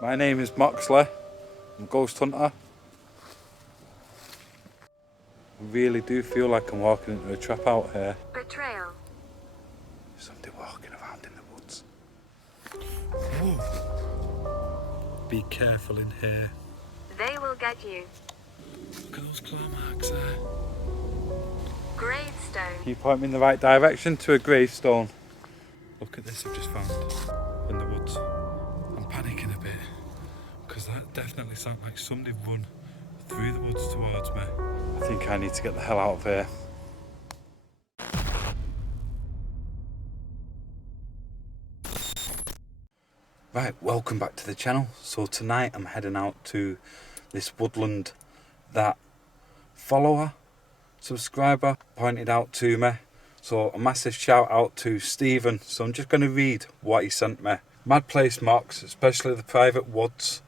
My name is Moxley. I'm a ghost hunter. I really do feel like I'm walking into a trap out here. Betrayal. Somebody walking around in the woods. Whoa. Be careful in here. They will get you. Look at those claw marks there. Gravestone. Can you point me in the right direction to a gravestone? Look at this I've just found in the woods. I'm panicking a bit because that definitely sounded like somebody run through the woods towards me. I think I need to get the hell out of here. Right, welcome back to the channel. So tonight I'm heading out to this woodland that subscriber pointed out to me. So a massive shout out to Stephen. So I'm just going to read what he sent me. Mad place, Mox, especially the private woods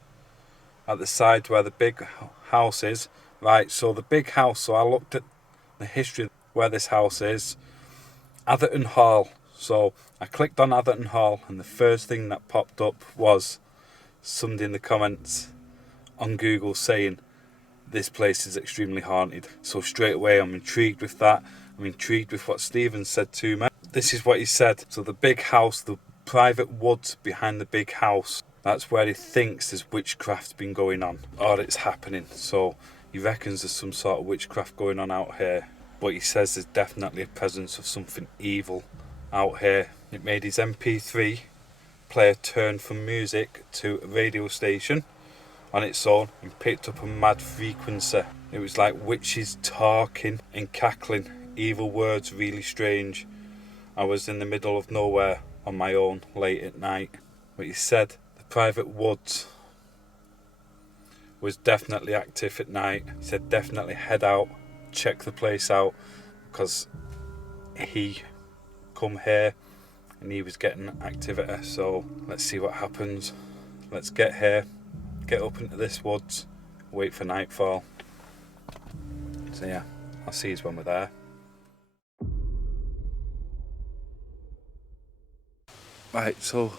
at the side where the big house is. Right, so the big house, so I looked at the history where this house is. Atherton Hall. So I clicked on Atherton Hall and the first thing that popped up was somebody in the comments on Google saying this place is extremely haunted. So straight away I'm intrigued with that. I'm intrigued with what Stephen said to me. This is what he said. So the big house, the private woods behind the big house, that's where he thinks there's witchcraft been going on, or it's happening. So he reckons there's some sort of witchcraft going on out here. But he says there's definitely a presence of something evil out here. It made his MP3 player turn from music to a radio station on its own and picked up a mad frequency. It was like witches talking and cackling, evil words, really strange. I was in the middle of nowhere on my own late at night. But he said the private woods was definitely active at night. He said definitely head out, check the place out, because he come here and he was getting activity. So let's see what happens. Let's get here, get up into this woods, wait for nightfall. So yeah, I'll see you when we're there. Right, so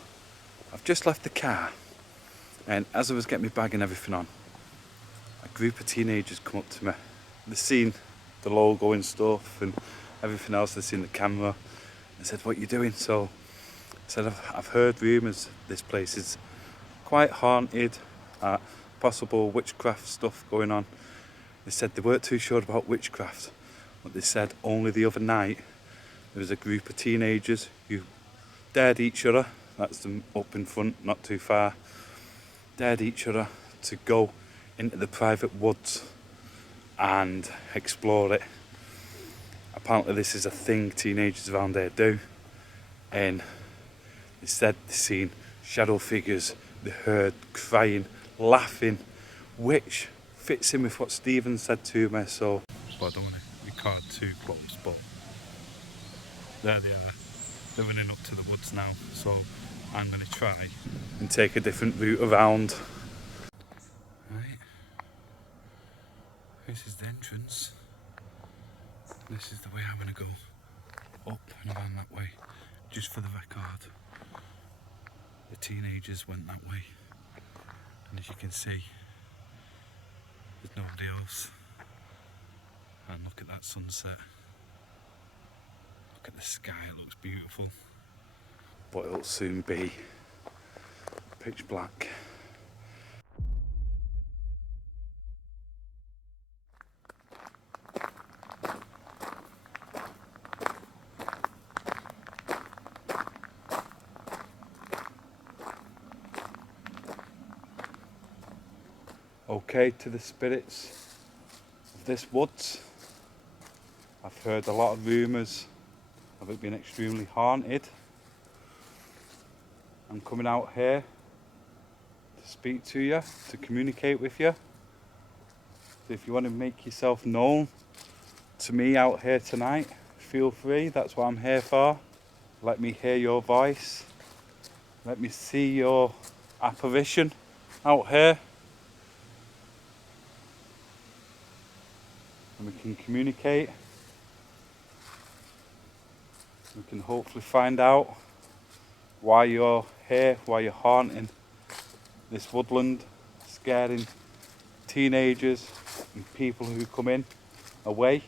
I've just left the car, and as I was getting my bag and everything on, a group of teenagers come up to me. They've seen the logo and stuff and everything else. They've seen the camera. They said, "What are you doing?" So I said, I've heard rumours this place is quite haunted, possible witchcraft stuff going on. They said they weren't too sure about witchcraft, but they said only the other night there was a group of teenagers who dared each other, that's them up in front, not too far, dared each other to go into the private woods and explore it. Apparently this is a thing teenagers around here do, and they said they've seen shadow figures, they heard crying, laughing, which fits in with what Stephen said to me. So I don't want to record too close, but there they are. They're running up to the woods now, so I'm going to try and take a different route around. Right, this is the entrance. This is the way I'm going to go, up and around that way. Just for the record, the teenagers went that way, and as you can see, there's nobody else. And look at that sunset. Look at the sky, it looks beautiful. But it'll soon be pitch black. Okay, to the spirits of this woods. I've heard a lot of rumours of it being extremely haunted. I'm coming out here to speak to you, to communicate with you. So if you want to make yourself known to me out here tonight, feel free, that's what I'm here for. Let me hear your voice. Let me see your apparition out here. And we can communicate. We can hopefully find out why you're here, why you're haunting this woodland, scaring teenagers and people who come in away.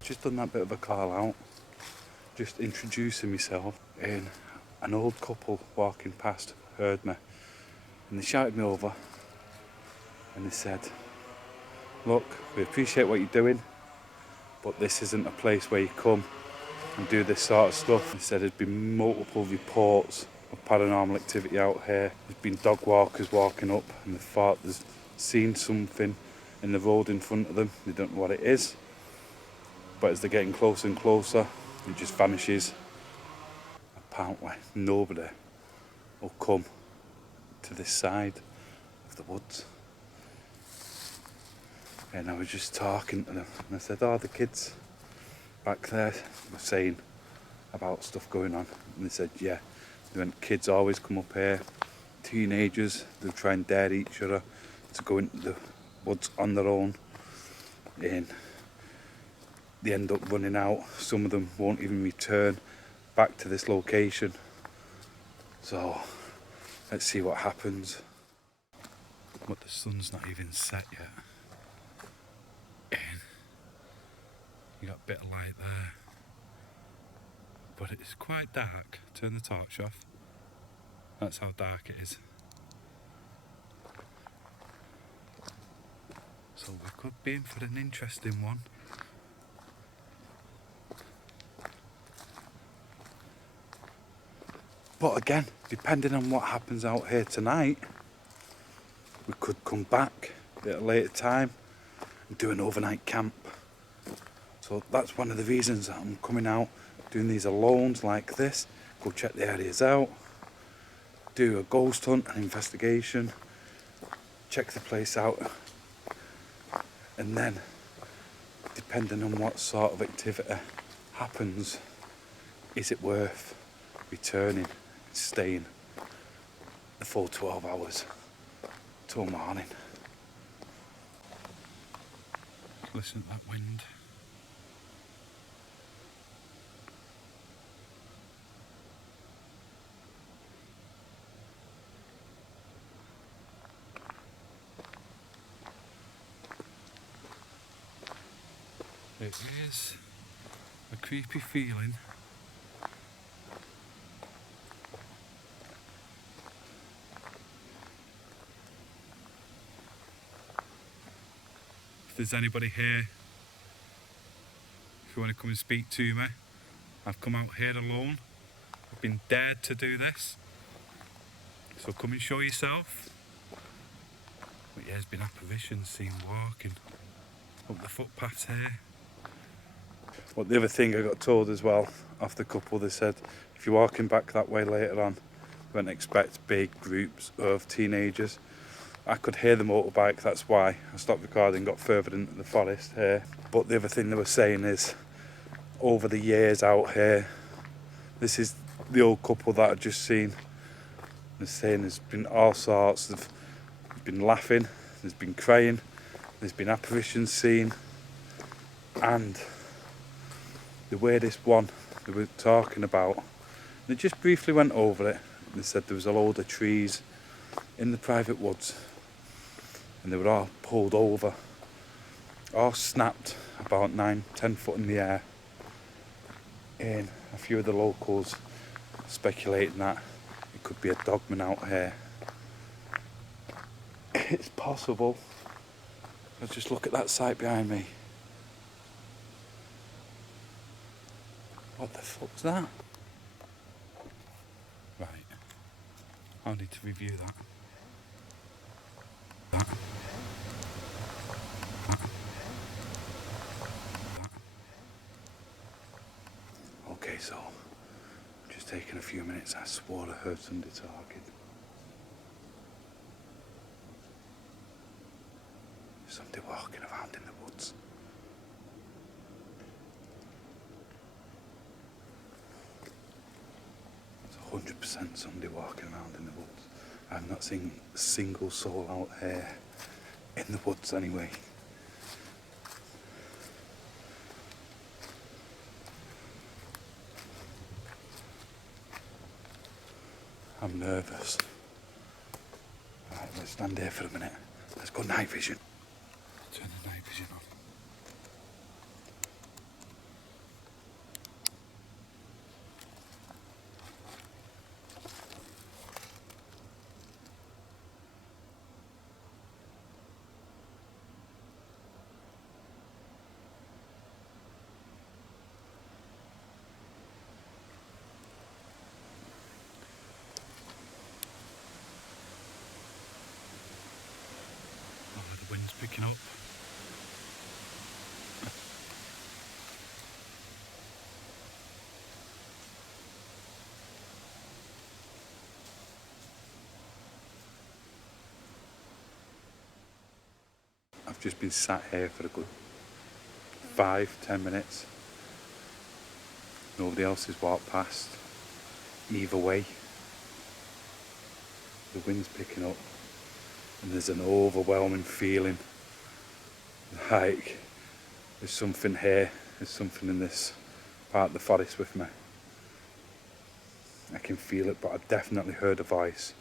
Just done that bit of a call out, just introducing myself, and an old couple walking past heard me and they shouted me over and they said, look, we appreciate what you're doing, but this isn't a place where you come and do this sort of stuff. They said there's been multiple reports of paranormal activity out here. There's been dog walkers walking up and they thought they've seen something in the road in front of them. They don't know what it is, but as they're getting closer and closer, it just vanishes. Apparently nobody will come to this side of the woods. And I was just talking to them and I said, oh, the kids back there were saying about stuff going on. And they said, yeah, they went, kids always come up here, teenagers, they'll try and dare each other to go into the woods on their own, and they end up running out. Some of them won't even return back to this location. So let's see what happens. But the sun's not even set yet. And you got a bit of light there. But it's quite dark. Turn the torch off. That's how dark it is. So we could be in for an interesting one. But again, depending on what happens out here tonight, we could come back at a later time and do an overnight camp. So that's one of the reasons that I'm coming out, doing these alones like this, go check the areas out, do a ghost hunt and investigation, check the place out, and then depending on what sort of activity happens, is it worth returning and staying the full 12 hours till morning. Listen to that wind. It is a creepy feeling. If there's anybody here, if you want to come and speak to me, I've come out here alone. I've been dared to do this. So come and show yourself. But yeah, there's been apparitions seen walking up the footpaths here. But the other thing I got told as well, off the couple, they said, if you're walking back that way later on, don't expect big groups of teenagers. I could hear the motorbike, that's why I stopped recording, got further into the forest here. But the other thing they were saying is, over the years out here, this is the old couple that I've just seen. They're saying there's been all sorts, they've been laughing, there's been crying, there's been apparitions seen, and the weirdest one they were talking about, they just briefly went over it. They said there was a load of trees in the private woods and they were all pulled over, all snapped about 9-10 foot in the air. And a few of the locals speculating that it could be a dogman out here. It's possible. Let's just look at that site behind me. What the fuck's that? Right. I'll need to review that. Okay, so just taking a few minutes. I swore I heard somebody talking. Somebody walking around in the woods. It's 100% somebody walking around in the woods. I've not seen a single soul out here in the woods anyway. I'm nervous. Right, let's stand here for a minute. Let's go night vision. Turn the night vision on. Oh, the wind's picking up. I've just been sat here for a good 5-10 minutes. Nobody else has walked past. Either way, the wind's picking up and there's an overwhelming feeling like there's something here, there's something in this part of the forest with me. I can feel it, but I definitely heard a voice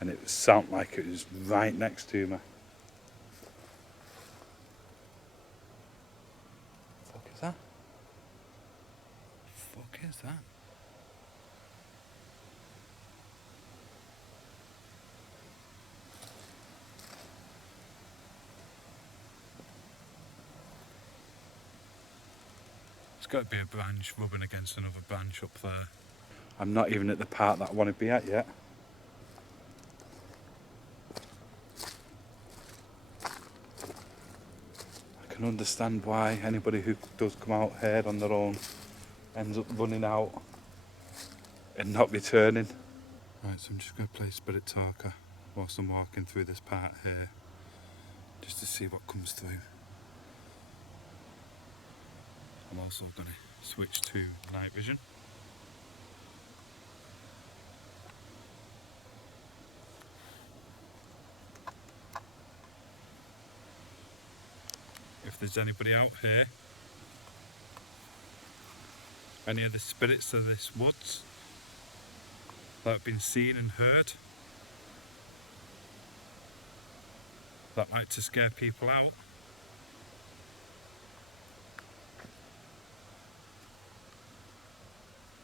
and it sounded like it was right next to me. What the fuck is that? What the fuck is that? It's got to be a branch rubbing against another branch up there. I'm not even at the part that I want to be at yet. I can understand why anybody who does come out here on their own ends up running out and not returning. Right, so I'm just going to play Spirit Talker whilst I'm walking through this part here, just to see what comes through. I'm also going to switch to night vision. If there's anybody out here, any of the spirits of this woods that have been seen and heard, that like to scare people out,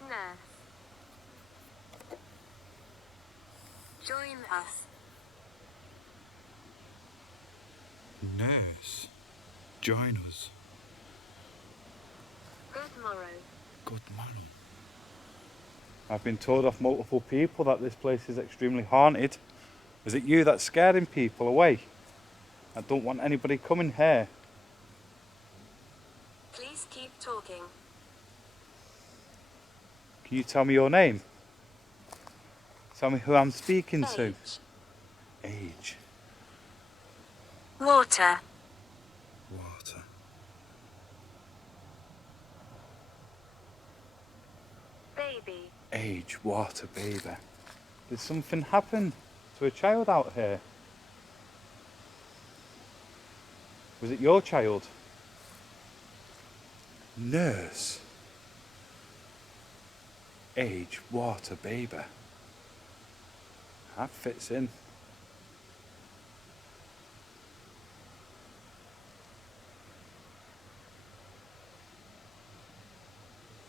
Nurse. Join us. nurse, join us. Good morrow. Good morrow. I've been told off multiple people that this place is extremely haunted. Is it you that's scaring people away? I don't want anybody coming here. Please keep talking. Can you tell me your name? Tell me who I'm speaking to. Age. Age. Water. Water. Baby. Age, water, baby. Did something happen to a child out here? Was it your child? Nurse. Age, water, baby. That fits in.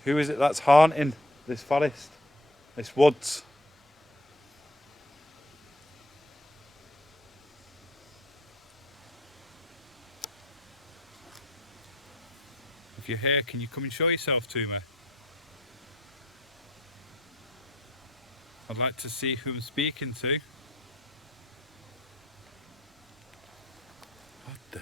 Who is it that's haunting this forest, this woods? If you're here, can you come and show yourself to me? I'd like to see who I'm speaking to. What the?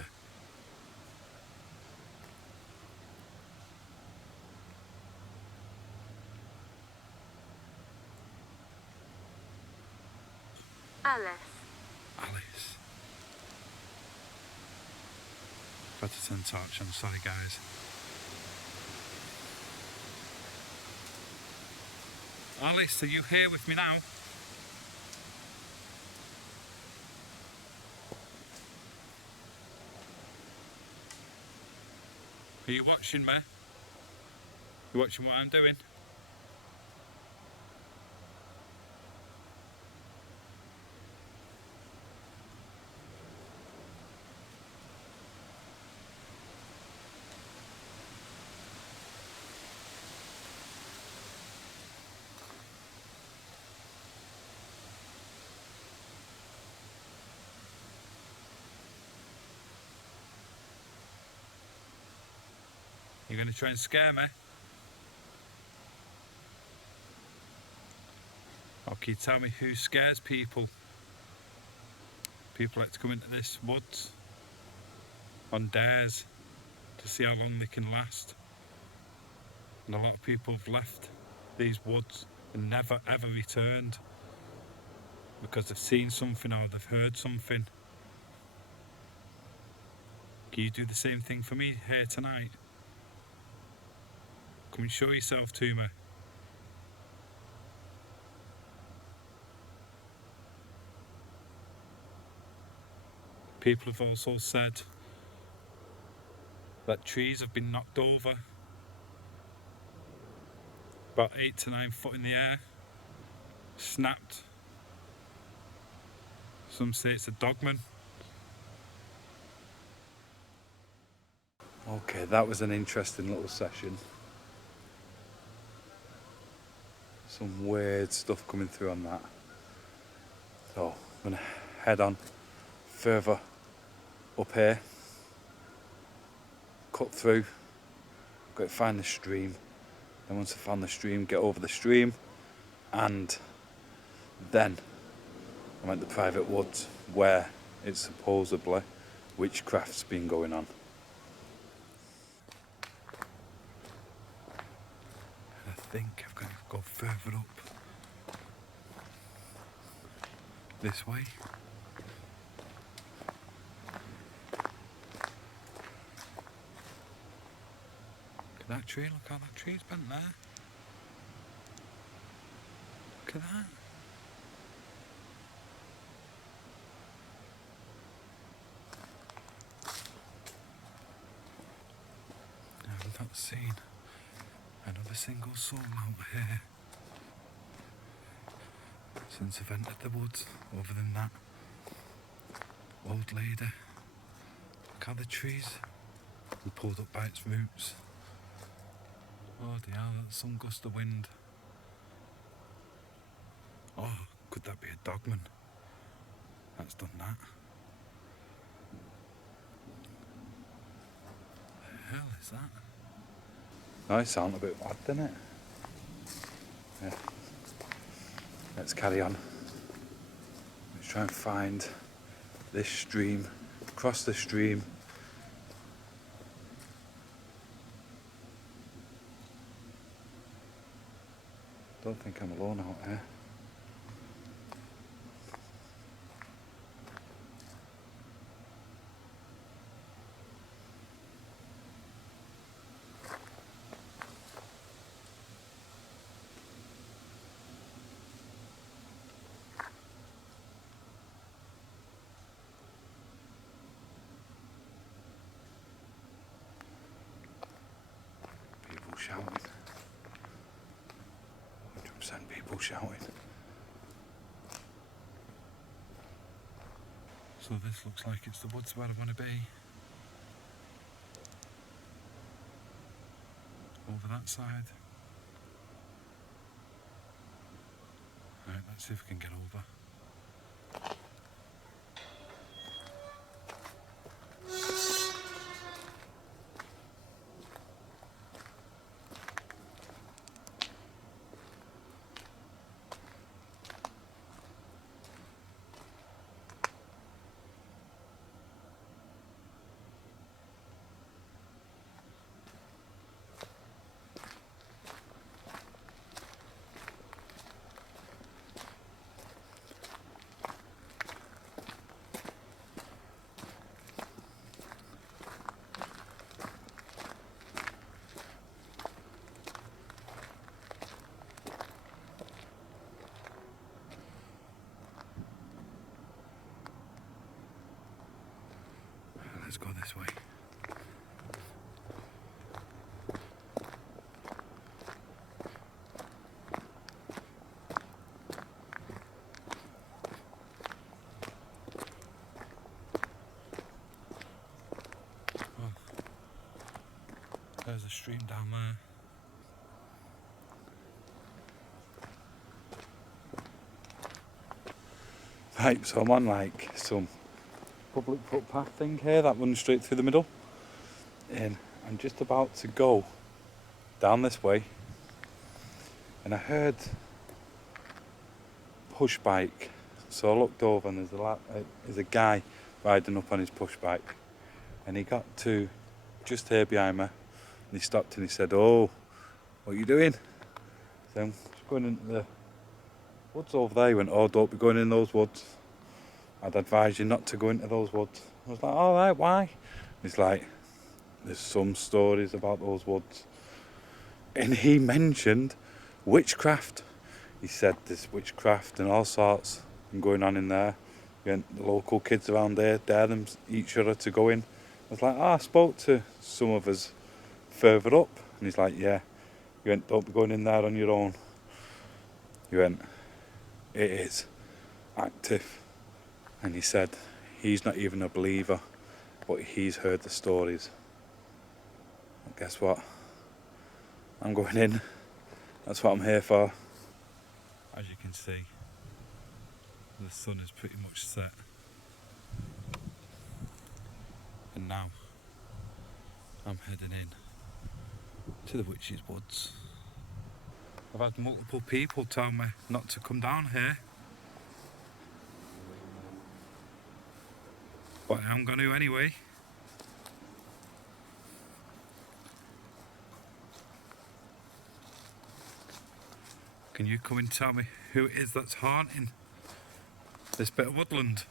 Alice. Alice. Got to turn torch on, sorry guys. Alice, are you here with me now? Are you watching me? You watching what I'm doing? You're going to try and scare me? Or can you tell me who scares people? People like to come into this woods on dares to see how long they can last. And a lot of people have left these woods and never ever returned because they've seen something or they've heard something. Can you do the same thing for me here tonight? Come and show yourself to me. People have also said that trees have been knocked over about 8 to 9 foot in the air, snapped. Some say it's a dogman. Okay, that was an interesting little session. Some weird stuff coming through on that. So I'm gonna head on further up here, cut through, go to find the stream. Then once I found the stream, get over the stream, and then I'm at the private woods where it's supposedly witchcraft's been going on. I think I've got to go further up this way. Look at that tree, look how that tree's bent there. Look at that. I've not seen another single soul out here since I've entered the woods, other than that old lady. Look how the trees were pulled up by its roots. Oh dear, that's some gust of wind. Oh, could that be a dogman? That's done that. The hell is that? No, it sounds a bit bad, doesn't it? Yeah. Let's carry on. Let's try and find this stream, cross the stream. Don't think I'm alone out here. People shouting. 100% people shouting. So this looks like it's the woods where I want to be. Over that side. Right, let's see if we can get over. Let's go this way. Oh, there's a stream down there. Right, so I'm on like some public footpath thing here that runs straight through the middle. And I'm just about to go down this way, and I heard push bike. So I looked over, and there's a guy riding up on his push bike, and he got to just here behind me, and he stopped and he said, "Oh, what are you doing?" So I'm just going into the woods over there. He went, "Oh, don't be going in those woods. I'd advise you not to go into those woods." I was like, "All right, why?" He's like, "There's some stories about those woods." And he mentioned witchcraft. He said there's witchcraft and all sorts going on in there. And the local kids around there dare them each other to go in. I was like, I spoke to some of us further up. And he's like, yeah. He went, don't be going in there on your own. He went, it is active. And he said, he's not even a believer, but he's heard the stories. And guess what? I'm going in. That's what I'm here for. As you can see, the sun is pretty much set. And now I'm heading in to the Witch's Woods. I've had multiple people tell me not to come down here, but I am going to anyway. Can you come and tell me who it is that's haunting this bit of woodland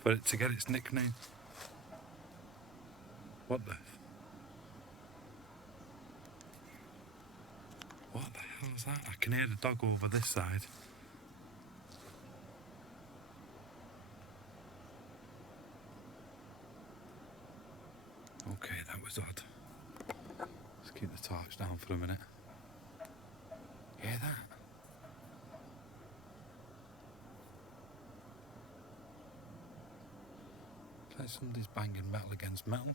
for it to get its nickname? What the hell is that? I can hear the dog over this side. Okay, that was odd. Let's keep the torch down for a minute. Hear that? It's like somebody's banging metal against metal.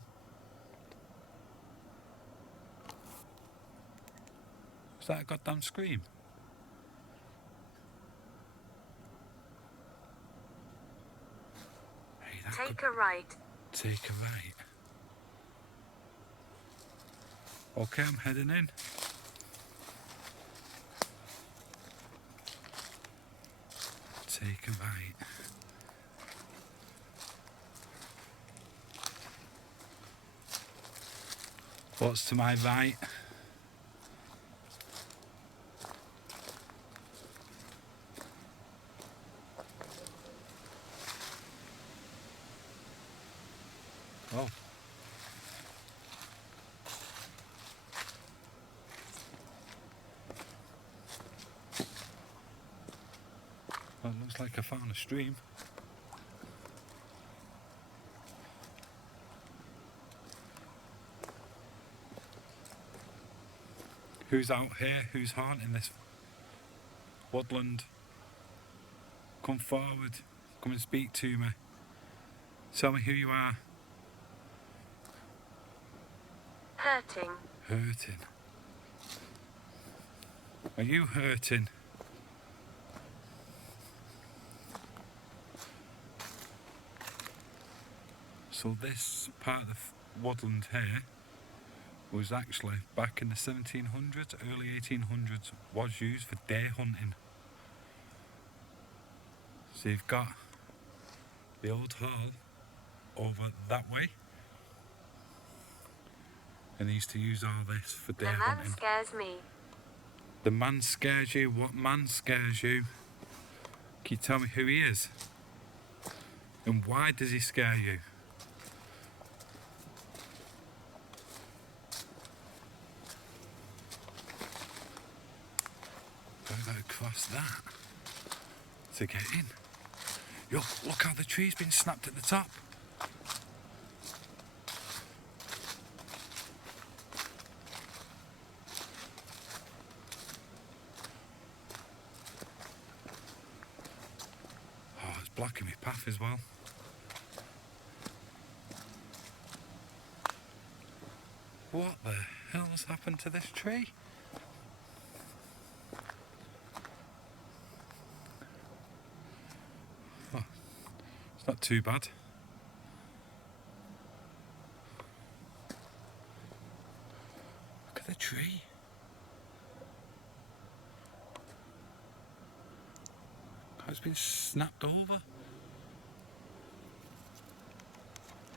Was that a goddamn scream? Hey, that Take a right. Take a right. Okay, I'm heading in. Take a right. What's to my right? Oh. Well, it looks like I found a stream. Who's out here? Who's haunting this woodland? Come forward. Come and speak to me. Tell me who you are. Hurting. Hurting. Are you hurting? So this part of woodland here was actually back in the 1700s, early 1800s, was used for deer hunting. So you've got the old hall over that way, and they used to use all this for deer hunting. The man scares me. The man scares you? What man scares you? Can you tell me who he is? And why does he scare you? I've got to cross that to get in. Yo, look how the tree's been snapped at the top. Oh, it's blocking my path as well. What the hell has happened to this tree? Oh, it's not too bad. the tree. It's been snapped over.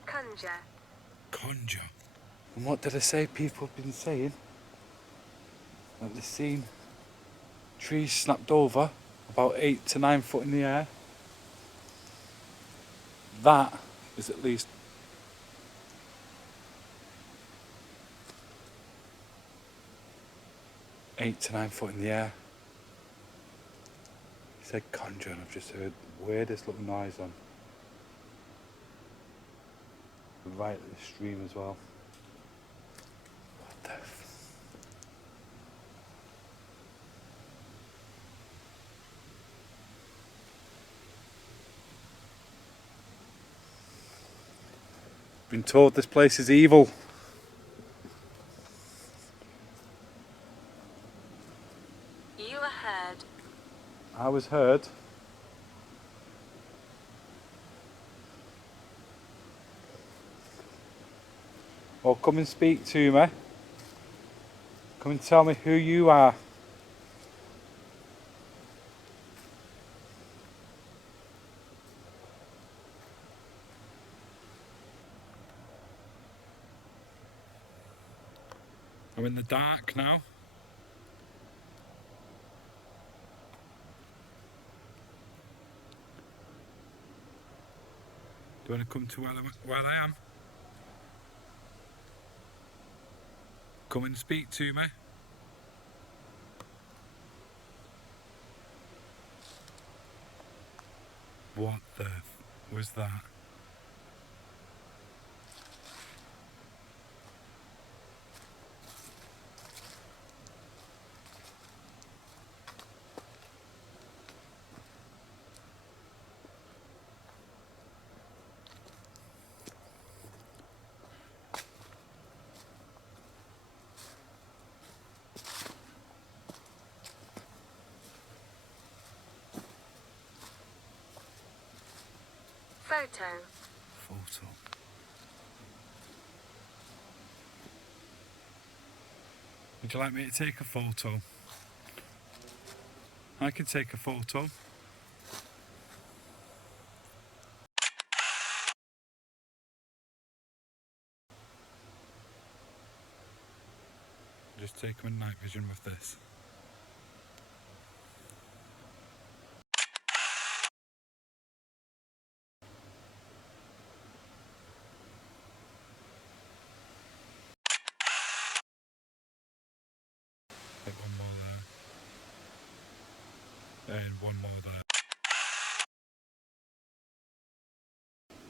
Conjure. Conjure. And what did I say people have been saying? That they've seen trees snapped over about 8 to 9 foot in the air. That is at least 8 to 9 foot in the air. He said conjure, and I've just heard weirdest little noise on right at the stream as well. What the Been told this place is evil. You are heard. I was heard. Well, come and speak to me. Come and tell me who you are. I'm in the dark now. Do you want to come to where I am? Come and speak to me. What the was that? Photo. Photo. Would you like me to take a photo? I can take a photo. Just take them in night vision with this. Take one more there. And one more there.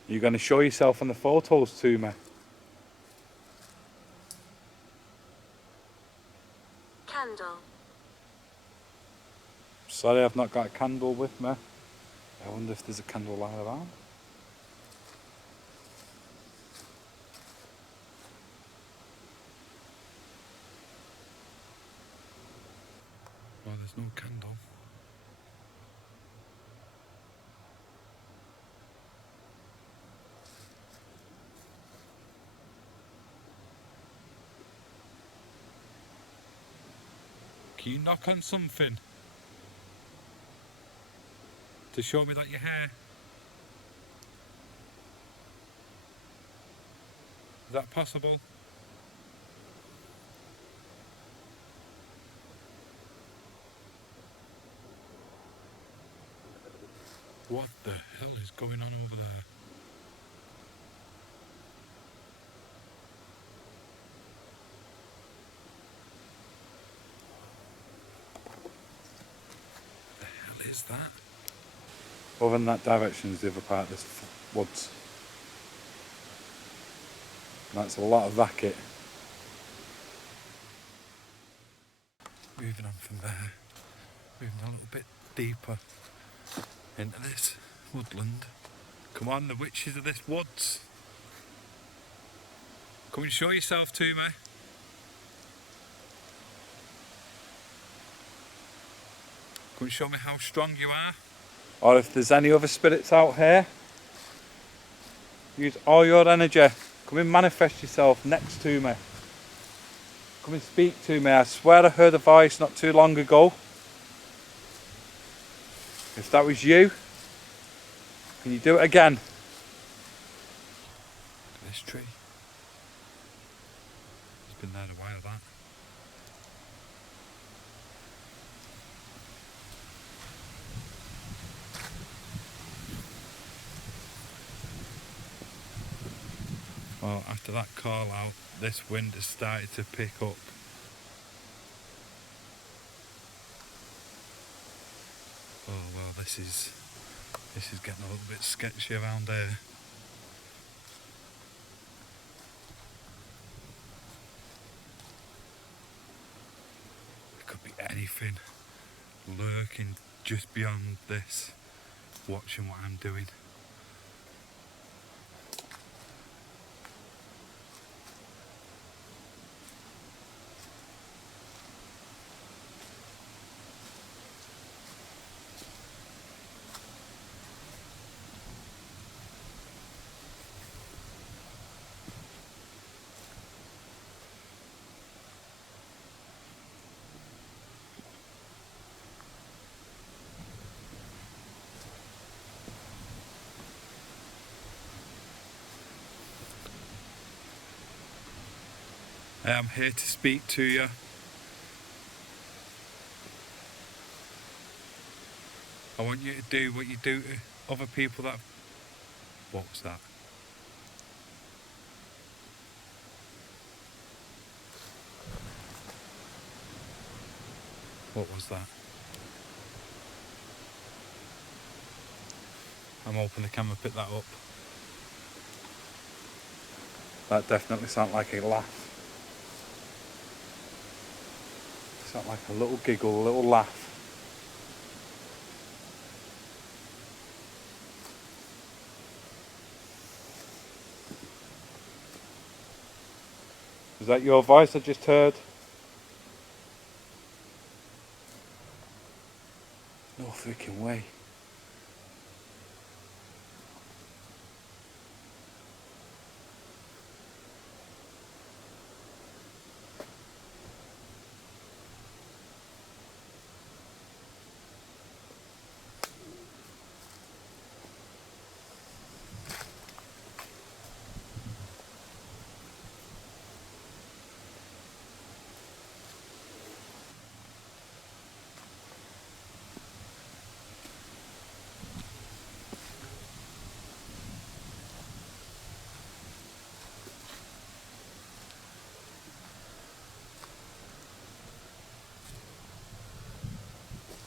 You're going to show yourself on the photos to me. Candle. Sorry, I've not got a candle with me. I wonder if there's a candle lying around. Well, there's no candle. Can you knock on something to show me that you're here? Is that possible? What the hell is going on over there? The hell is that? Over in that direction is the other part of this woods. And that's a lot of racket. Moving on from there, moving a little bit deeper into this woodland. Come on, the witches of this woods. Come and show yourself to me. Come and show me how strong you are. Or if there's any other spirits out here, use all your energy. Come and manifest yourself next to me. Come and speak to me. I swear I heard a voice not too long ago. If that was you, can you do it again? Look at this tree. It's been there a while, that. Well, after that call out, this wind has started to pick up. Oh well, this is getting a little bit sketchy around here. There could be anything lurking just beyond this, watching what I'm doing. I'm here to speak to you. I want you to do what you do to other people that... What's that? What was that? I'm hoping the camera picked that up. That definitely sounded like a laugh. Sounded like a little giggle, a little laugh. Is that your voice I just heard? No freaking way.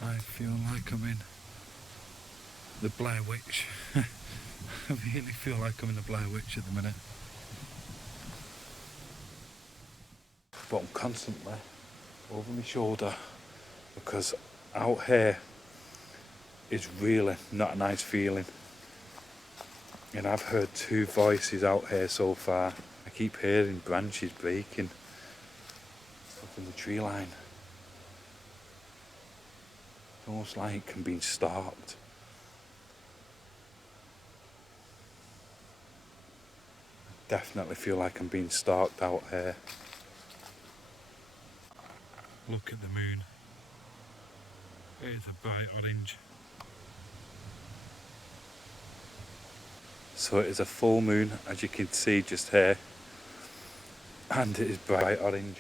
I feel like I'm in the Blair Witch. I really feel like I'm in the Blair Witch at the minute. But I'm constantly over my shoulder because out here is really not a nice feeling. And I've heard 2 voices out here so far. I keep hearing branches breaking up in the tree line. It's almost like I'm being stalked. I definitely feel like I'm being stalked out here. Look at the moon. It's a bright orange. So it is a full moon, as you can see just here, and it is bright orange.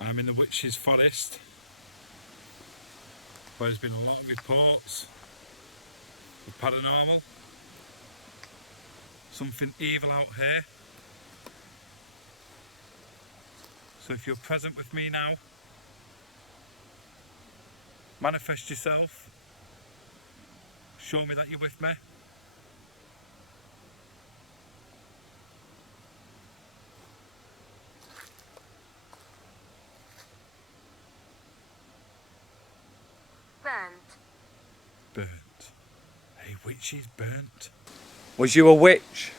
I'm in the Witch's Forest, where there's been a lot of reports of paranormal, something evil out here. So if you're present with me now, manifest yourself, show me that you're with me. Burnt. Burnt. Hey, witches burnt. Was you a witch?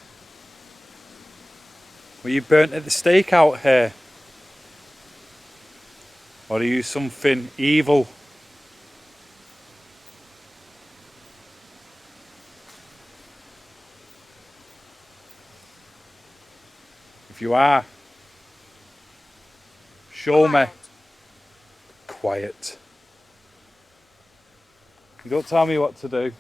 Were you burnt at the stake out here? Or are you something evil? If you are, Show me. Quiet. Quiet. You don't tell me what to do.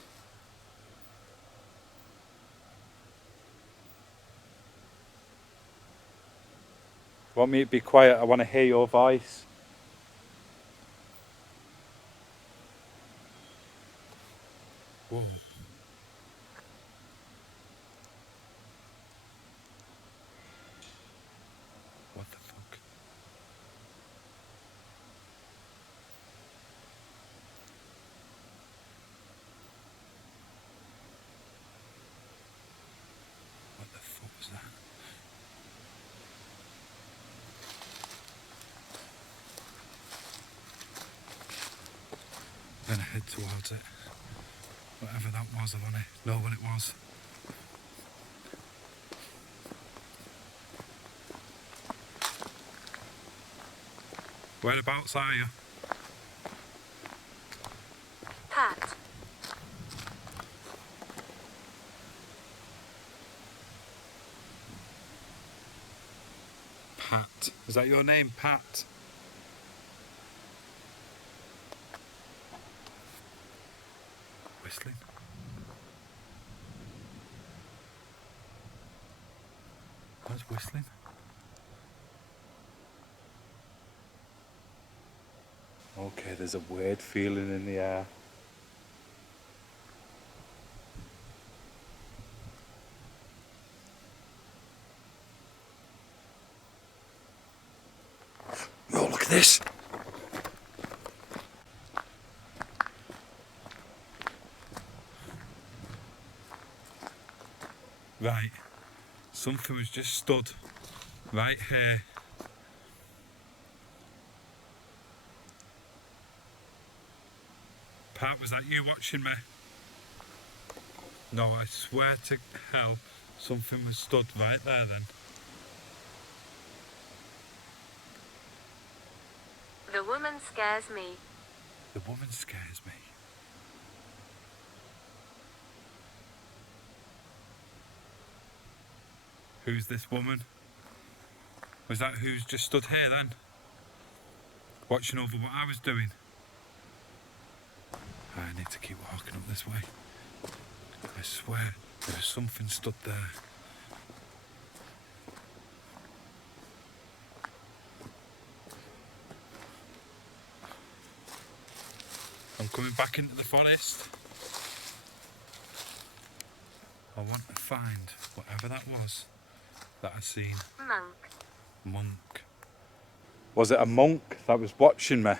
Want me to be quiet? I want to hear your voice. Whoa. What the fuck? What the fuck was that? I'm gonna head towards it. Whatever that was, I wanna know what it was. Whereabouts are you? Pat. Pat. Is that your name, Pat? Whistling. What's whistling? Okay, there's a weird feeling in the air. Oh, look at this! Right, something was just stood right here. Pat, was that you watching me? No, I swear to hell, something was stood right there then. The woman scares me. The woman scares me. Who's this woman? Was that who's just stood here then? Watching over what I was doing? I need to keep walking up this way. I swear there was something stood there. I'm coming back into the forest. I want to find whatever that was that I seen. Monk. Monk. Was it a monk that was watching me?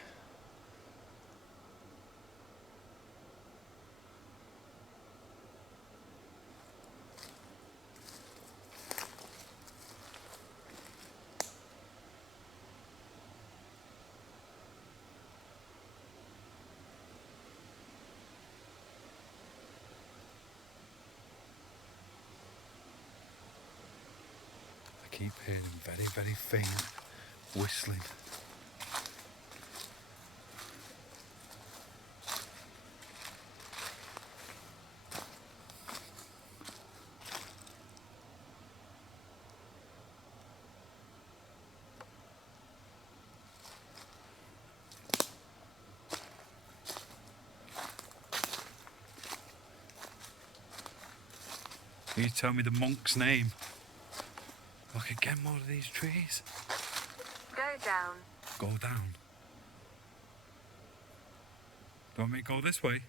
I keep hearing very, very faint whistling. Can you tell me the monk's name? Look again, more of these trees. Go down. Go down. Do you want me to go this way?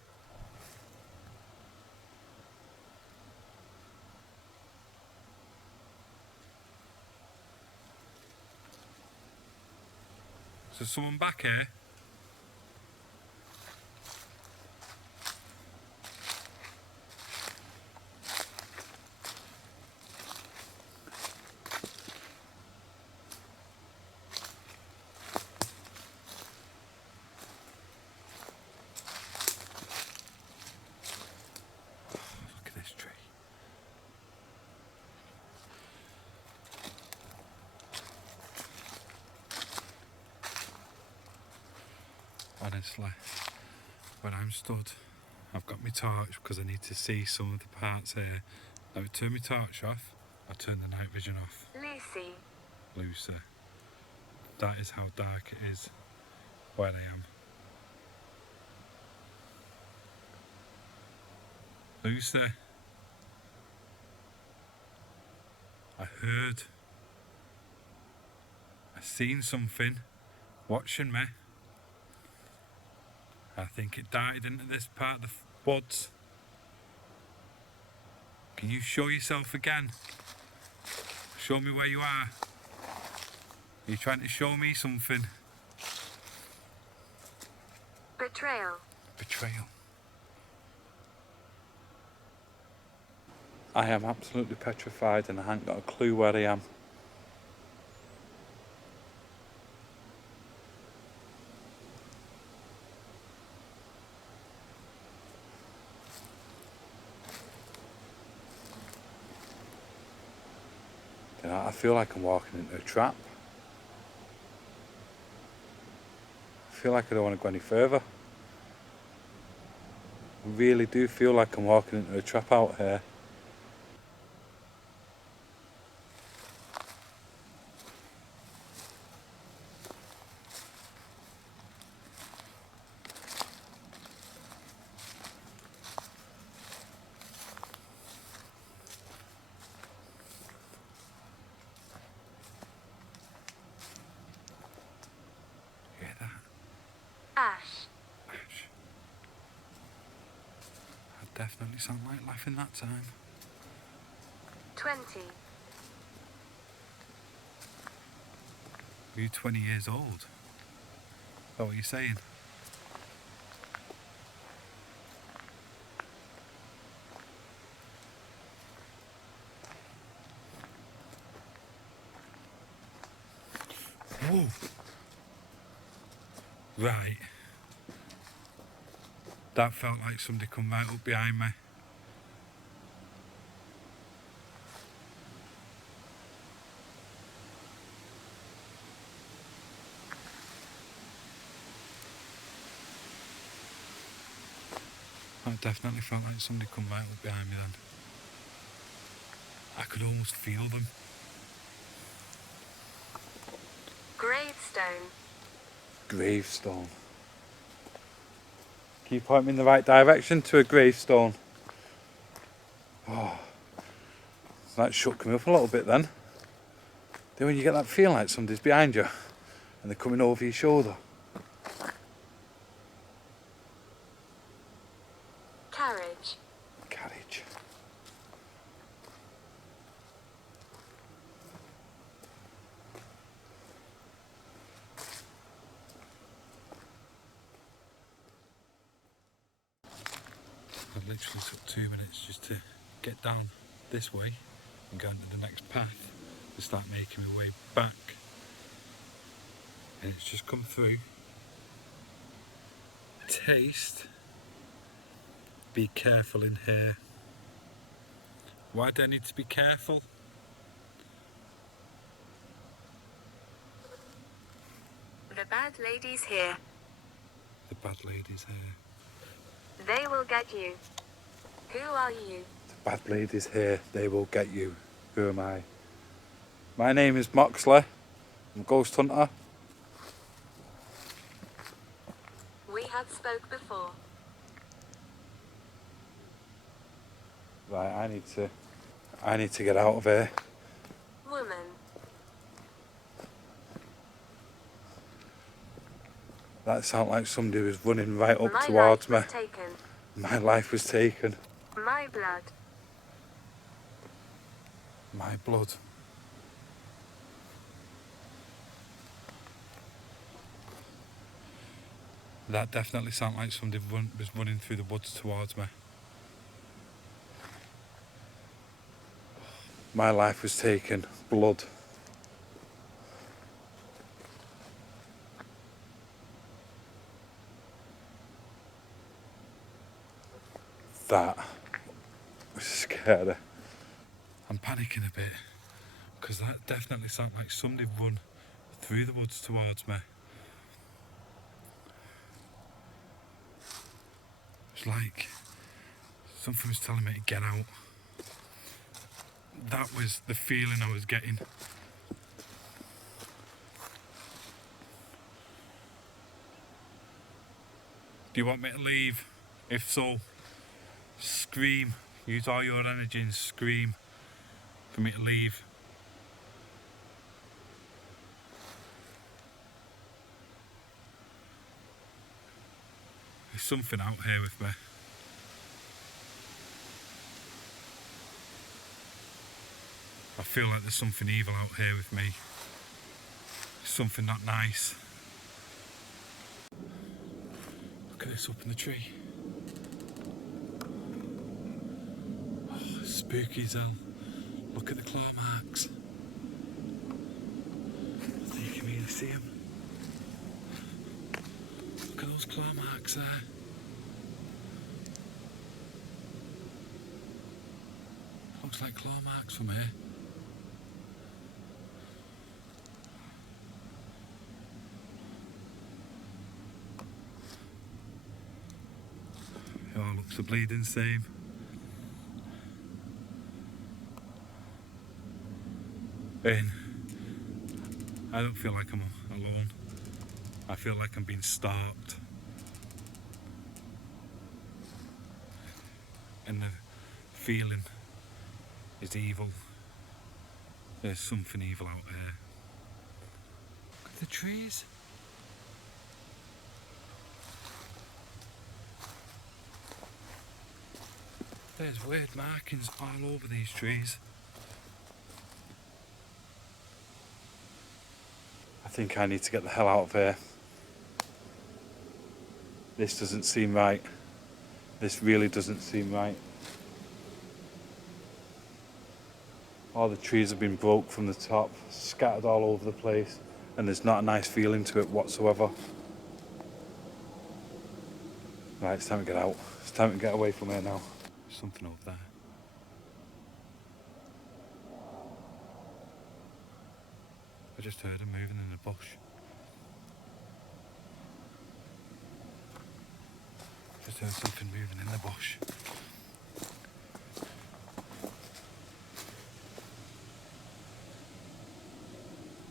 Is there someone back here? Look at this tree. Honestly, when I'm stood, I've got my torch because I need to see some of the parts here. Now I turn my torch off, I turn the night vision off. Lucy. Lucy. That is how dark it is where I am. Who's there? I heard. I seen something watching me. I think it darted into this part of the woods. Can you show yourself again? Show me where you are. Are you trying to show me something? Betrayal. Betrayal. I am absolutely petrified and I haven't got a clue where I am. You know, I feel like I'm walking into a trap. I feel like I don't want to go any further. I really do feel like I'm walking into a trap out here. You hear that? Ash. Ash. That definitely sound like laughing that time. 20. Are you 20 years old? Is that what you're saying? Whoa! Right. That felt like somebody come right up behind me. That definitely felt like somebody come right up behind me then. I could almost feel them. Gravestone. Gravestone. Can you point me in the right direction to a gravestone? Oh, that shook me up a little bit then. Then when you get that feeling like somebody's behind you and they're coming over your shoulder. Carriage. Carriage. It literally took 2 minutes just to get down this way and go into the next path to start making my way back. And it's just come through. Taste. Be careful in here. Why do I need to be careful? The bad lady's here. The bad lady's here. They will get you. Who are you? The bad lady's here. They will get you. Who am I? My name is Moxley. I'm a ghost hunter. We have spoke before. Right, I need to get out of here. Woman. That sounded like somebody was running right up My towards me. life was taken. My life was taken. My blood. My blood. That definitely sounded like somebody was running through the woods towards me. My life was taken. Blood. That was scary. I'm panicking a bit because that definitely sounded like somebody run through the woods towards me. It's like something was telling me to get out. That was the feeling I was getting. Do you want me to leave? If so, scream. Use all your energy and scream for me to leave. There's something out here with me. I feel like there's something evil out here with me. Something not nice. Look at this up in the tree. Oh, it's spooky then. Look at the claw marks. I think you can really see them. Look at those claw marks there. Looks like claw marks from here. It all looks the bleeding same. And I don't feel like I'm alone. I feel like I'm being stalked. And the feeling is evil. There's something evil out there. Look at the trees. There's weird markings all over these trees. I think I need to get the hell out of here. This doesn't seem right. This really doesn't seem right. All the trees have been broke from the top, scattered all over the place, and there's not a nice feeling to it whatsoever. Right, it's time to get out. It's time to get away from here now. There's something over there. I just heard him moving in the bush. Just heard something moving in the bush.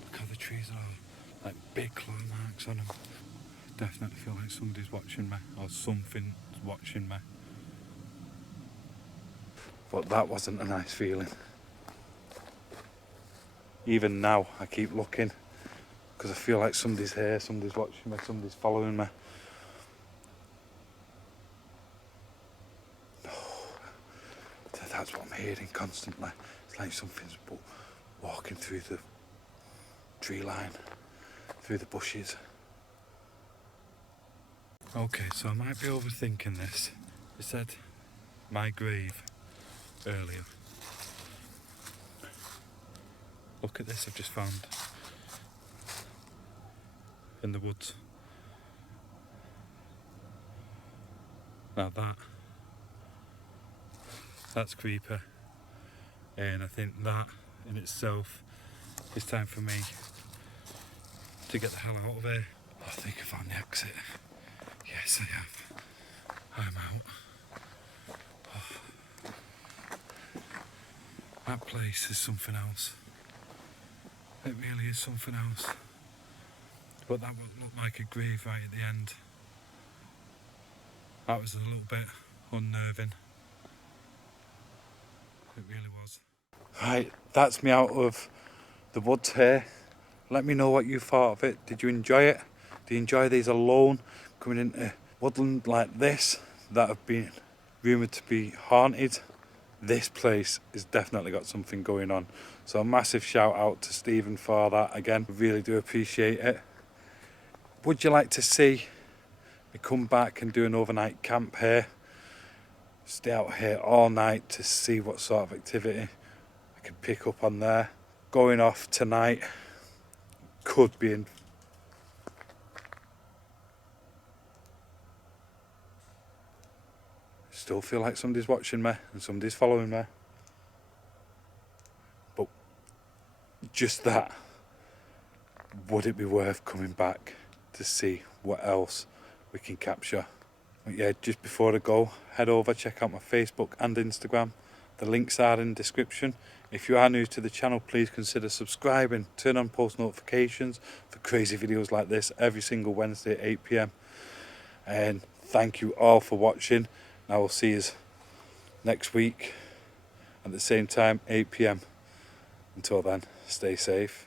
Look how the trees are like big claw marks on them. Definitely feel like somebody's watching me, or something's watching me. But that wasn't a nice feeling. Even now, I keep looking because I feel like somebody's here, somebody's watching me, somebody's following me. No, that's what I'm hearing constantly. It's like something's walking through the tree line, through the bushes. Okay, so I might be overthinking this. It said my grave earlier. Look at this I've just found in the woods. Now that's creepy, and I think that in itself is time for me to get the hell out of here. I think I found the exit. Yes, I have. I'm out. Oh. That place is something else. It really is something else. But that would look like a grave right at the end. That was a little bit unnerving. It really was. Right, that's me out of the woods here. Let me know what you thought of it. Did you enjoy it? Do you enjoy these alone? Coming into woodland like this that have been rumoured to be haunted? This place has definitely got something going on. So a massive shout out to Stephen for that again. Really do appreciate it. Would you like to see me come back and do an overnight camp here? Stay out here all night to see what sort of activity I can pick up on there. Going off tonight could be in. Still feel like somebody's watching me and somebody's following me. But just that, would it be worth coming back to see what else we can capture? But yeah, just before I go, head over, check out my Facebook and Instagram. The links are in the description. If you are new to the channel, please consider subscribing, turn on post notifications for crazy videos like this every single Wednesday at 8 PM. And thank you all for watching. I will see you next week at the same time, 8 PM. Until then, stay safe.